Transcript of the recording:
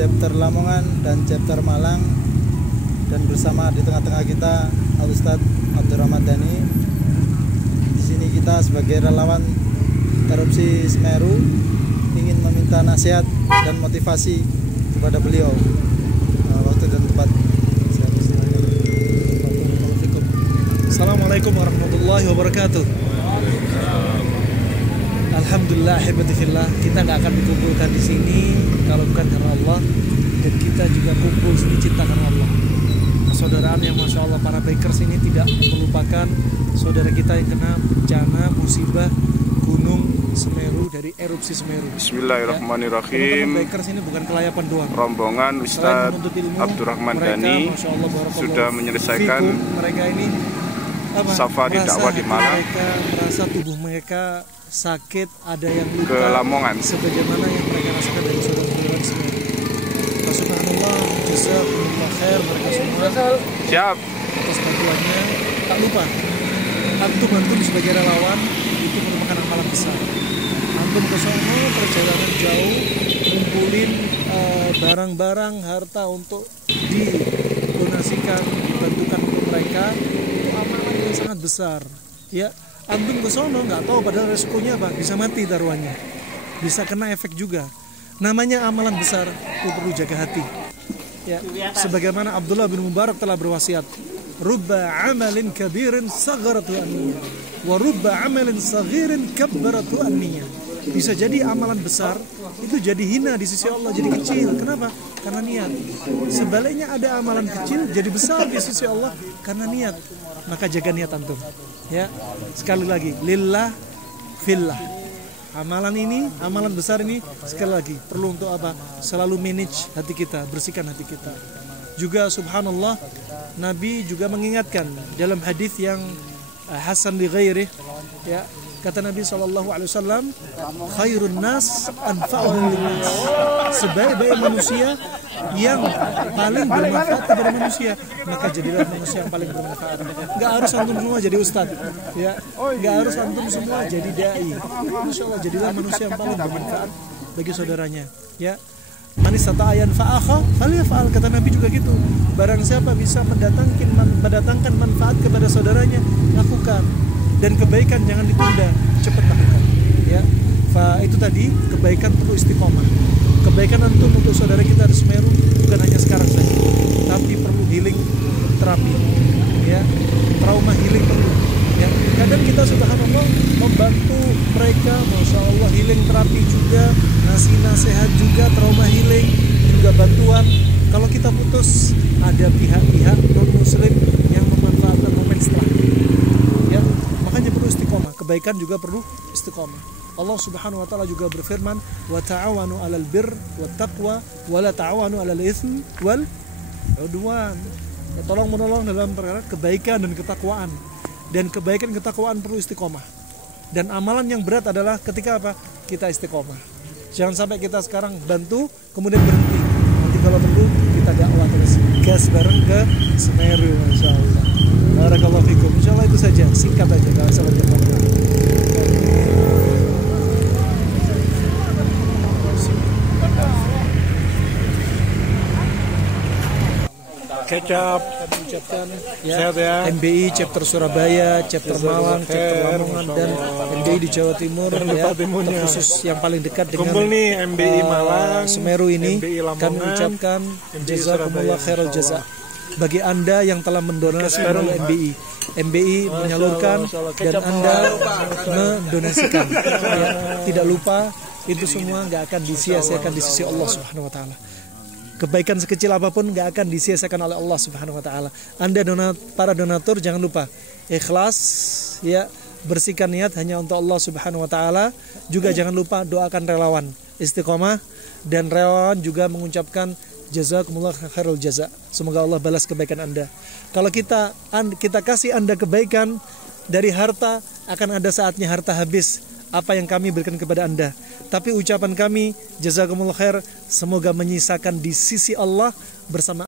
chapter Lamongan dan chapter Malang, dan bersama di tengah-tengah kita Al-Ustadz Abdurrahman Dhani. Di sini kita sebagai relawan Erupsi Semeru ingin meminta nasihat dan motivasi kepada beliau. Waktu dan tempat. Assalamualaikum warahmatullahi wabarakatuh. Alhamdulillah, hebatifillah, kita nggak akan dikumpulkan di sini kalau bukan karena Allah, dan kita juga kumpul sini cinta karena Allah. Persaudaraan yang masya Allah, para bikers ini tidak melupakan saudara kita yang kena bencana musibah Gunung Semeru dari erupsi Semeru. Bismillahirrahmanirrahim. Ya, bikers ini bukan kelayapan doang. Rombongan Ustadz Abdurrahman Dhani sudah menyelesaikan mereka ini safari dakwah di Malang. Mereka merasa tubuh mereka sakit, ada yang luka ke Lamongan, sebagaimana yang mereka rasakan dari saudara-saudara Semeru. Subhanallah, jazakumullah khair mereka semua. Siap. Atas bantuannya, tak lupa antum sebagai relawan itu merupakan amalan besar. Antum ke sono perjalanan jauh, ngumpulin barang-barang harta untuk didonasikan, dibantukan untuk mereka, itu amalan yang sangat besar. Ya, antum ke sono nggak tahu padahal resikonya apa, bisa mati taruhannya, bisa kena efek juga. Namanya amalan besar, itu perlu jaga hati. Ya, sebagaimana Abdullah bin Mubarak telah berwasiat, rubba amalin kabirin sagharatu an-niyah wa rubba amalin saghirin kabbaratu an-niyah. Bisa jadi amalan besar itu jadi hina di sisi Allah, jadi kecil. Kenapa? Karena niat. Sebaliknya ada amalan kecil jadi besar di sisi Allah karena niat. Maka jaga niat antum. Ya, sekali lagi, lillah fillah. Amalan ini, amalan besar ini sekali lagi perlu untuk apa? Selalu manage hati kita, bersihkan hati kita. Juga subhanallah, Nabi juga mengingatkan dalam hadis yang hasan li ghairih, ya, kata Nabi SAW, khairun nas anfa'uhum linnas. Sebaik-baik manusia yang paling bermanfaat kepada manusia, maka jadilah manusia yang paling bermanfaat. Gak harus antum semua jadi ustadz, ya, gak harus antum semua jadi dai. Insya Allah jadilah manusia yang paling bermanfaat bagi saudaranya, ya. Manis atau ayan fa'akha falyaf'al, kata Nabi juga gitu. Barang siapa bisa mendatangkan manfaat kepada saudaranya, lakukan. Dan kebaikan jangan ditunda, cepat lakukan. Ya, itu tadi kebaikan perlu istiqomah. Kebaikan antum untuk saudara kita di Semeru bukan hanya sekarang saja, tapi perlu healing terapi. Ya, trauma healing perlu. Ya, kadang kita subhanallah membantu mereka, masya Allah, healing terapi juga, ngasih nasihat juga, trauma healing juga bantuan. Kalau kita putus, ada pihak-pihak non muslim yang memanfaatkan momen setelah. Ya, makanya perlu istiqomah. Kebaikan juga perlu istiqomah. Allah Subhanahu wa taala juga berfirman, wa ta'awanu 'alal birr wat taqwa wa la ta'awanu 'alal itsm wal 'udwan. Ya, tolong menolong dalam perkara kebaikan dan ketakwaan. Dan kebaikan ketakwaan perlu istiqomah. Dan amalan yang berat adalah ketika apa? Kita istiqomah. Jangan sampai kita sekarang bantu kemudian berhenti. Nanti kalau perlu kita dakwah terus, gas bareng ke Semeru, masya Allah. Barakallahu fikum. Insya Allah itu saja, singkat aja, gak usah banyak. Kecap Ucapkan sehat ya. MBI chapter Surabaya, chapter Malang, chapter Lamongan, dan MBI di Jawa Timur, ya, khusus yang paling dekat dengan Kumpul nih MBI Malang, Semeru ini, MBI Lamongan, kami ucapkan jazakumullah khairul jaza bagi Anda yang telah mendonasi melalui MBI. MBI menyalurkan dan Anda mendonasikan. Ya, tidak lupa, itu semua nggak akan disia-siakan di sisi Allah Subhanahu wa taala. Kebaikan sekecil apapun gak akan disia-siakan oleh Allah Subhanahu wa taala. Anda para donatur jangan lupa ikhlas, ya, bersihkan niat hanya untuk Allah Subhanahu wa taala. Juga jangan lupa doakan relawan istiqomah, dan relawan juga mengucapkan jazakumullah khairul jaza. Semoga Allah balas kebaikan Anda. Kalau kita kasih Anda kebaikan dari harta, akan ada saatnya harta habis apa yang kami berikan kepada Anda. Tapi ucapan kami jazakumullah khair, semoga menyisakan di sisi Allah bersama